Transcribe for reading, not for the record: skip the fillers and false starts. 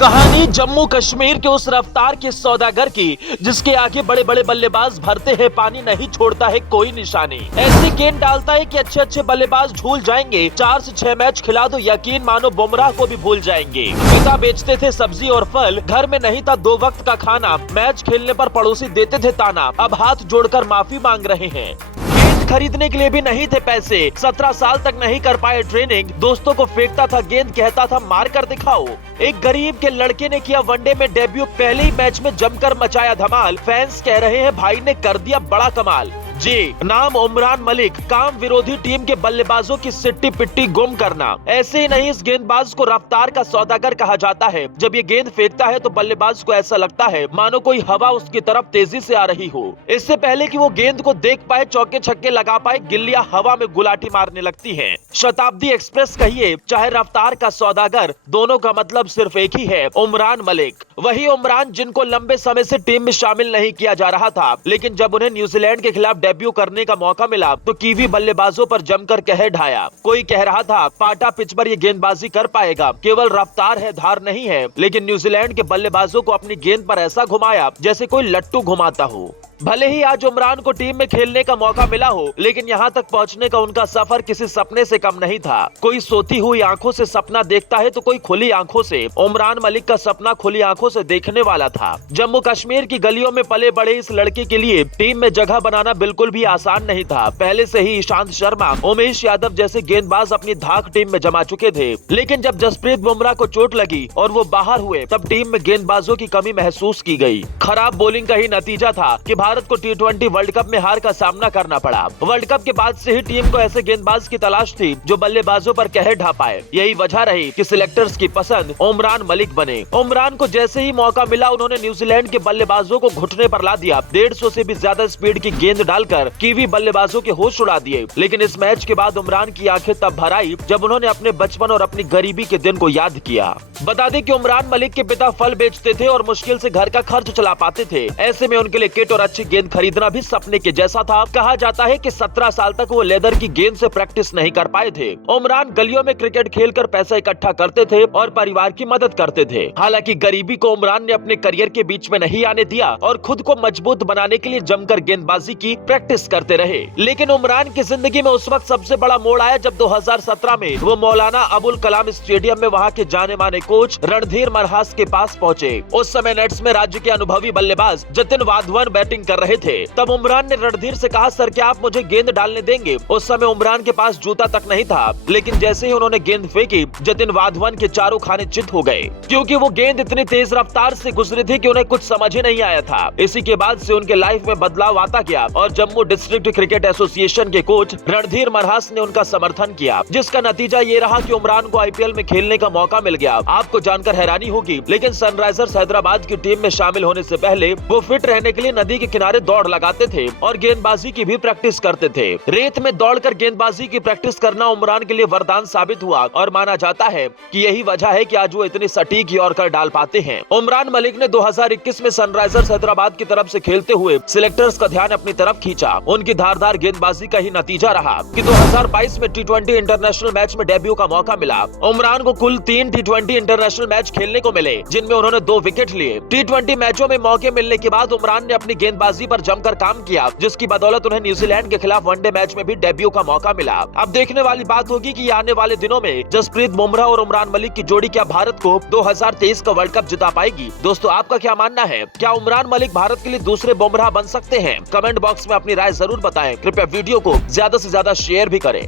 कहानी जम्मू कश्मीर के उस रफ्तार के सौदागर की जिसके आगे बड़े बड़े बल्लेबाज भरते हैं पानी, नहीं छोड़ता है कोई निशानी। ऐसी गेंद डालता है कि अच्छे अच्छे बल्लेबाज झूल जाएंगे। 4 से 6 मैच खिला दो, यकीन मानो बुमराह को भी भूल जाएंगे। पिता बेचते थे सब्जी और फल, घर में नहीं था 2 वक्त का खाना, मैच खेलने पर पड़ोसी देते थे ताना, अब हाथ जोड़कर माफी मांग रहे हैं। खरीदने के लिए भी नहीं थे पैसे, 17 साल तक नहीं कर पाए ट्रेनिंग, दोस्तों को फेंकता था गेंद, कहता था मार कर दिखाओ। एक गरीब के लड़के ने किया वनडे में डेब्यू, पहले ही मैच में जमकर मचाया धमाल, फैंस कह रहे हैं भाई ने कर दिया बड़ा कमाल। जी, नाम उमरान मलिक, काम विरोधी टीम के बल्लेबाजों की सिट्टी पिट्टी गुम करना। ऐसे ही नहीं, इस गेंदबाज को रफ्तार का सौदागर कहा जाता है। जब ये गेंद फेंकता है तो बल्लेबाज को ऐसा लगता है मानो कोई हवा उसकी तरफ तेजी से आ रही हो। इससे पहले कि वो गेंद को देख पाए, चौके छक्के लगा पाए, गिल्लियां हवा में गुलाटी मारने लगती हैं। शताब्दी एक्सप्रेस कहिए चाहे रफ्तार का सौदागर, दोनों का मतलब सिर्फ एक ही है, उमरान मलिक। वही उमरान जिनको लंबे समय से टीम में शामिल नहीं किया जा रहा था, लेकिन जब उन्हें न्यूजीलैंड के खिलाफ डेब्यू करने का मौका मिला तो कीवी बल्लेबाजों पर जमकर कहर ढाया। कोई कह रहा था पाटा पिच पर ये गेंदबाजी कर पाएगा, केवल रफ्तार है, धार नहीं है, लेकिन न्यूजीलैंड के बल्लेबाजों को अपनी गेंद पर ऐसा घुमाया जैसे कोई लट्टू घुमाता हो। भले ही आज उमरान को टीम में खेलने का मौका मिला हो, लेकिन यहाँ तक पहुँचने का उनका सफर किसी सपने से कम नहीं था। कोई सोती हुई आंखों से सपना देखता है तो कोई खुली आंखों से। उमरान मलिक का सपना खुली आंखों से देखने वाला था। जम्मू कश्मीर की गलियों में पले बड़े इस लड़के के लिए टीम में जगह बनाना बिल्कुल भी आसान नहीं था। पहले से ही ईशांत शर्मा, उमेश यादव जैसे गेंदबाज अपनी धाक टीम में जमा चुके थे, लेकिन जब जसप्रीत बुमराह को चोट लगी और वो बाहर हुए, तब टीम में गेंदबाजों की कमी महसूस की गई। खराब बॉलिंग का ही नतीजा था कि भारत को T20 वर्ल्ड कप में हार का सामना करना पड़ा। वर्ल्ड कप के बाद से ही टीम को ऐसे गेंदबाज की तलाश थी जो बल्लेबाजों पर कहर ढा पाए। यही वजह रही कि सिलेक्टर्स की पसंद उमरान मलिक बने। उमरान को जैसे ही मौका मिला, उन्होंने न्यूजीलैंड के बल्लेबाजों को घुटने पर ला दिया। 150 से भी ज्यादा स्पीड की गेंद डालकर कीवी बल्लेबाजों के होश उड़ा दिए। लेकिन इस मैच के बाद उमरान की आंखें तब भर आई जब उन्होंने अपने बचपन और अपनी गरीबी के दिन को याद किया। बता दें कि उमरान मलिक के पिता फल बेचते थे और मुश्किल से घर का खर्च चला पाते थे। ऐसे में उनके लिए किट और अच्छी गेंद खरीदना भी सपने के जैसा था। कहा जाता है कि 17 साल तक वो लेदर की गेंद से प्रैक्टिस नहीं कर पाए थे। उमरान गलियों में क्रिकेट खेलकर पैसा इकट्ठा करते थे और परिवार की मदद करते थे। हालांकि गरीबी को उमरान ने अपने करियर के बीच में नहीं आने दिया और खुद को मजबूत बनाने के लिए जमकर गेंदबाजी की प्रैक्टिस करते रहे। लेकिन उमरान की जिंदगी में उस वक्त सबसे बड़ा मोड़ आया जब 2017 में वो मौलाना अबुल कलाम स्टेडियम में वहाँ के जाने माने कोच रणधीर मनहास के पास पहुँचे। उस समय नेट्स में राज्य के अनुभवी बल्लेबाज जतिन वाधवन बैटिंग कर रहे थे। तब उमरान ने रणधीर से कहा, सर क्या आप मुझे गेंद डालने देंगे? उस समय उमरान के पास जूता तक नहीं था, लेकिन जैसे ही उन्होंने गेंद फेंकी, जतिन वाधवन के चारों खाने चित हो गए, क्योंकि वो गेंद इतनी तेज रफ्तार से गुजरी थी कि उन्हें कुछ समझ ही नहीं आया था। इसी के बाद से उनके लाइफ में बदलाव आता गया और जम्मू डिस्ट्रिक्ट क्रिकेट एसोसिएशन के कोच रणधीर मनहास ने उनका समर्थन किया, जिसका नतीजा ये रहा कि उमरान को IPL में खेलने का मौका मिल गया। आपको जानकर हैरानी होगी, लेकिन सनराइजर्स हैदराबाद की टीम में शामिल होने से पहले वो फिट रहने के लिए नदी के किनारे दौड़ लगाते थे और गेंदबाजी की भी प्रैक्टिस करते थे। रेत में दौड़कर गेंदबाजी की प्रैक्टिस करना उमरान के लिए वरदान साबित हुआ और माना जाता है कि यही वजह है कि आज वो इतनी सटीक यॉर्कर डाल पाते हैं। उमरान मलिक ने 2021 में सनराइजर्स हैदराबाद की तरफ से खेलते हुए सिलेक्टर्स का ध्यान अपनी तरफ खींचा। उनकी धारदार गेंदबाजी का ही नतीजा रहा कि 2022 में T20 इंटरनेशनल मैच में डेब्यू का मौका मिला। उमरान को कुल 3 T20 इंटरनेशनल मैच खेलने को मिले, जिनमें उन्होंने 2 विकेट लिए। T20 मैचों में मौके मिलने के बाद उमरान ने अपनी गेंदबाजी पर जमकर काम किया, जिसकी बदौलत उन्हें न्यूजीलैंड के खिलाफ वनडे मैच में भी डेब्यू का मौका मिला। अब देखने वाली बात होगी कि आने वाले दिनों में जसप्रीत बुमराह और उमरान मलिक की जोड़ी क्या भारत को 2023 का वर्ल्ड कप जिता पाएगी? दोस्तों, आपका क्या मानना है? क्या उमरान मलिक भारत के लिए दूसरे बुमराह बन सकते हैं? कमेंट बॉक्स में अपनी राय जरूर बताएं। कृपया वीडियो को ज्यादा से ज्यादा शेयर भी करें।